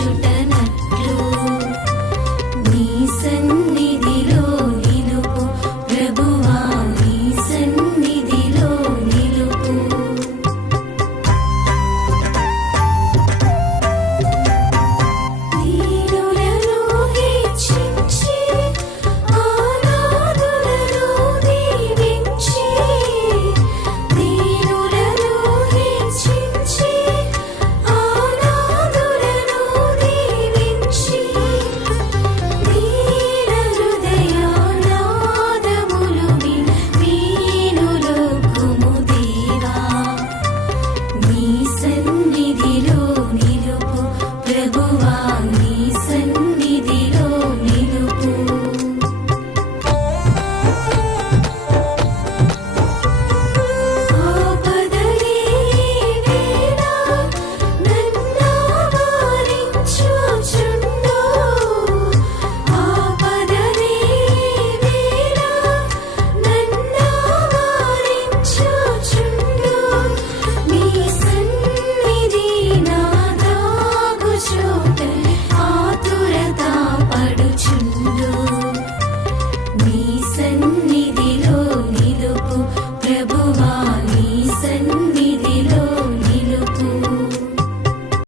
you. ప్రభువా